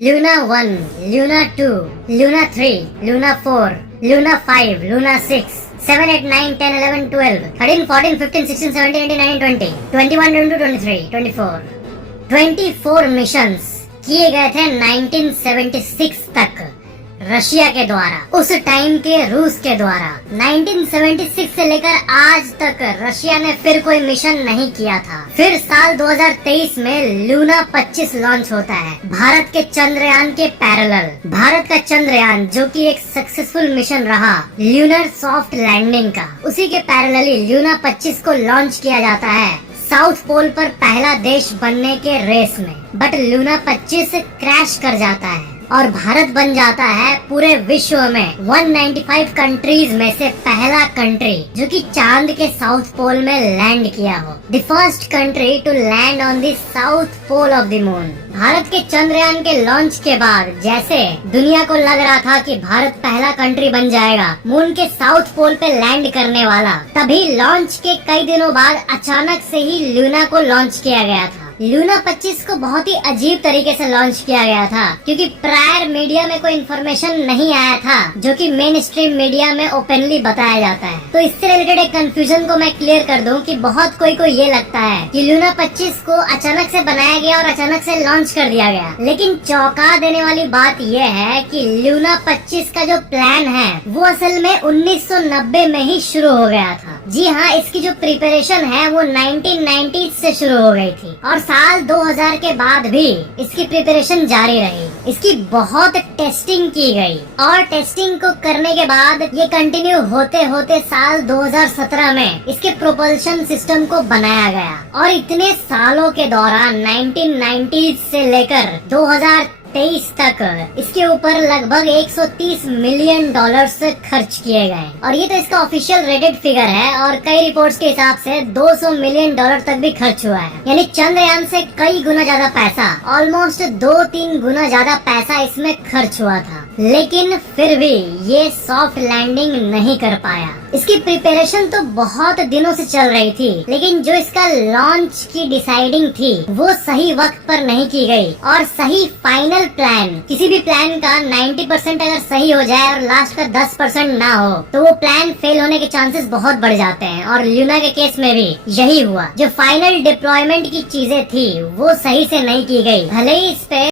Luna 1, Luna 2, Luna 3, Luna 4, Luna 5, Luna 6, 7, 8, 9, 10, 11, 12, 13, 14, 15, 16, 17, 18, 19, 20, 21, 22, 23, 24, 24 missions किए गए थे 1976 तक रशिया के द्वारा, उस टाइम के रूस के द्वारा। 1976 से लेकर आज तक रशिया ने फिर कोई मिशन नहीं किया था। फिर साल 2023 में लूना 25 लॉन्च होता है भारत के चंद्रयान के पैरेलल। भारत का चंद्रयान जो कि एक सक्सेसफुल मिशन रहा ल्यूनर सॉफ्ट लैंडिंग का, उसी के पैरेलली लूना 25 को लॉन्च किया जाता है साउथ पोल पर पहला देश बनने के रेस में। बट लूना 25 क्रैश कर जाता है और भारत बन जाता है पूरे विश्व में 195 कंट्रीज में से पहला कंट्री जो कि चांद के साउथ पोल में लैंड किया हो। The first country to land on the south pole of the moon. Bharat के चंद्रयान के लॉन्च के बाद जैसे दुनिया को लग रहा था कि भारत पहला कंट्री बन जाएगा मून के साउथ पोल पे लैंड करने वाला, तभी लॉन्च के कई दिनों बाद अचानक से ही लूना को लॉन्च किया गया था। लूना 25 को बहुत ही अजीब तरीके से लॉन्च किया गया था क्योंकि प्रायर मीडिया में कोई इन्फॉर्मेशन नहीं आया था जो कि मेन स्ट्रीम मीडिया में ओपनली बताया जाता है। तो इससे रिलेटेड एक कंफ्यूजन को मैं क्लियर कर दूं कि बहुत कोई को ये लगता है कि लूना 25 को अचानक से बनाया गया और अचानक से लॉन्च कर दिया गया, लेकिन चौंका देने वाली बात यह है कि लूना 25 का जो प्लान है वो असल में 1990 में ही शुरू हो गया था। जी हाँ, इसकी जो प्रिपरेशन है वो 1990 से शुरू हो गई थी और साल 2000 के बाद भी इसकी प्रिपरेशन जारी रही। इसकी बहुत टेस्टिंग की गई और टेस्टिंग को करने के बाद ये कंटिन्यू होते होते साल 2017 में इसके प्रोपल्शन सिस्टम को बनाया गया और इतने सालों के दौरान 1990 से लेकर 2023 तक इसके ऊपर लगभग 130 मिलियन डॉलर्स खर्च किए गए और ये तो इसका ऑफिशियल रेटेड फिगर है और कई रिपोर्ट्स के हिसाब से 200 मिलियन डॉलर तक भी खर्च हुआ है, यानी चंद्रयान से कई गुना ज्यादा पैसा, ऑलमोस्ट 2-3 गुना ज्यादा पैसा इसमें खर्च हुआ था। लेकिन फिर भी ये सॉफ्ट लैंडिंग नहीं कर पाया। इसकी प्रिपरेशन तो बहुत दिनों से चल रही थी, लेकिन जो इसका लॉन्च की डिसाइडिंग थी वो सही वक्त पर नहीं की गई और सही फाइनल प्लान, किसी भी प्लान का 90% अगर सही हो जाए और लास्ट का 10% ना हो तो वो प्लान फेल होने के चांसेस बहुत बढ़ जाते हैं और लूना के केस में भी यही हुआ। जो फाइनल डिप्लॉयमेंट की चीजें थी वो सही से नहीं की गई, भले ही इस पे